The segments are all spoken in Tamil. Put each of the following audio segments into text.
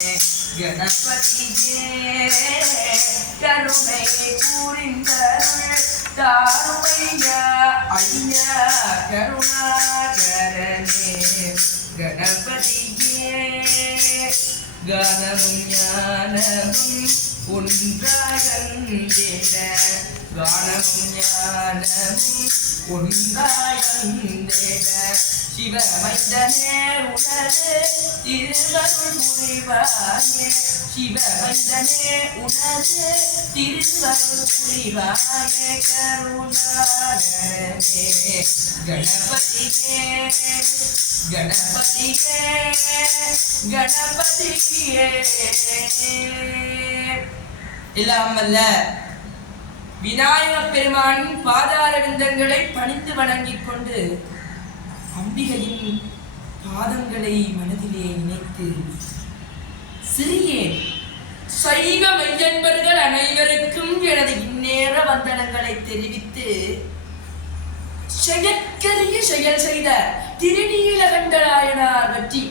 கணபதியே கருணை புரிந்தருள் தாருமையா ஐயா கருணாகரனே கணபதியே கனமும் ஞானமும் ஒன்றாயந்திட கானமும் ஞானமும் ஒன்றாயந்திட சிவமைந்தனே உணரு திருவருள் புரிவாயே சிவமைந்தனே உணரு திருவருள் புரிவாயே கருணாகரனே கணபதியே கணபதியே கணபதியே எல்லாம் வல்ல விநாயக பெருமானின் பாதார விந்தங்களை பணிந்து வணங்கிக் கொண்டு அம்பிகையின் பாதங்களை மனதிலே நினைத்து சிறிய சைவ மெய்யன்பர்கள் அனைவருக்கும் எனது இந்நேர வந்தனங்களை தெரிவித்து செயற்கரிய செயல் செய்த திருநீலகண்டராயனார் பற்றி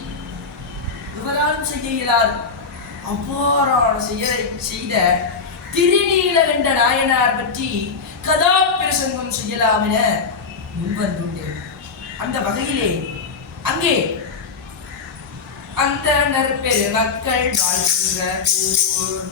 இவராலும் செய்ய இயலாது அவ்வாறான செயலை செய்த திருநீலகண்ட நாயனார் பற்றி கதாபிரசங்கம் செய்யலாம் என முன்வந்துள்ளேன். அந்த வகையிலே அங்கே அந்த நற்பெருமக்கள் வாழ்கின்ற ஊர்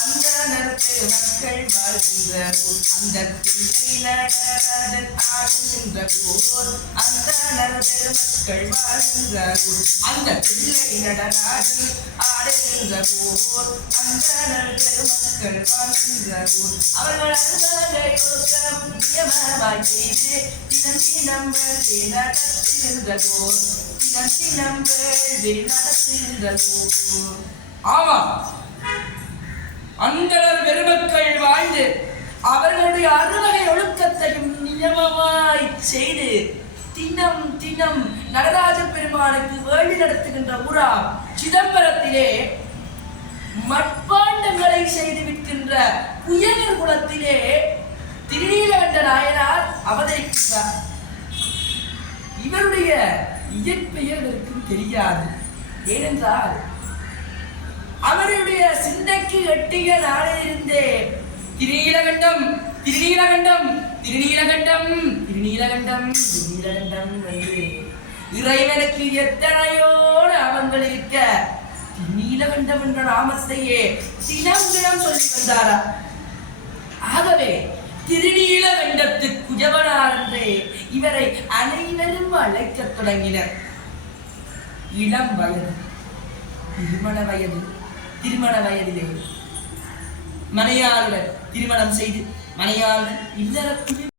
அந்த நற்பெருமக்கள் வாழ்கின்ற ஊர் அந்த பிள்ளை நடராஜன் ஆடுகின்ற ஊர் அந்த நற்பெருமக்கள் வாழ்கின்ற ஊர் அந்த பிள்ளை நடராஜன் ஆடுகின்ற ஊர் அந்த நற்பெருமக்கள் வாழ்கின்ற ஊர் அவர்கள் அருளாலை கொடுக்க முக்கியமாய் செய்து தினம் தினம் நடத்துகின்ற ஊர் தினம் தினம் நடத்துகின்ற ஊர். ஆமா, அந்தனர் பெருமக்கள் வாழ்ந்து அவர்களுடைய அறுவகை ஒழுக்கத்தையும் நியமமாய் செய்து தினம் தினம் நடராஜ பெருமானுக்கு வேள்வி நடத்துகின்ற ஊரா சிதம்பரத்திலே மட்பாண்டங்களை செய்து விற்கின்ற புயகர் குலத்திலே திருநீலகண்ட நாயனார் அவதரிக்கின்றார். இவருடைய இயற்பெயர் இவருக்கும் தெரியாது. ஏனென்றால் அவருடைய சிந்தைக்கு எட்டிய நாளிலிருந்தே திருநீலகண்டம் திருநீலகண்டம் திருநீலகண்டம் திருநீலகண்டம் திருநீலகண்டம் என்று இறைவனுக்கு எத்தனையோ நாமங்கள் இருக்க திருநீலகண்டம் என்ற நாமத்தையே தினம் தினம் சொல்லி வந்தாரா. ஆகவே திருநீலகண்டத்து குஜவனார் என்றே இவரை அனைவரும் அழைக்கத் தொடங்கினர். இளம் வயது திருமண வயதிலே மனையாளுடன் திருமணம் செய்து மனையாளுடன் இல்லறத்தில்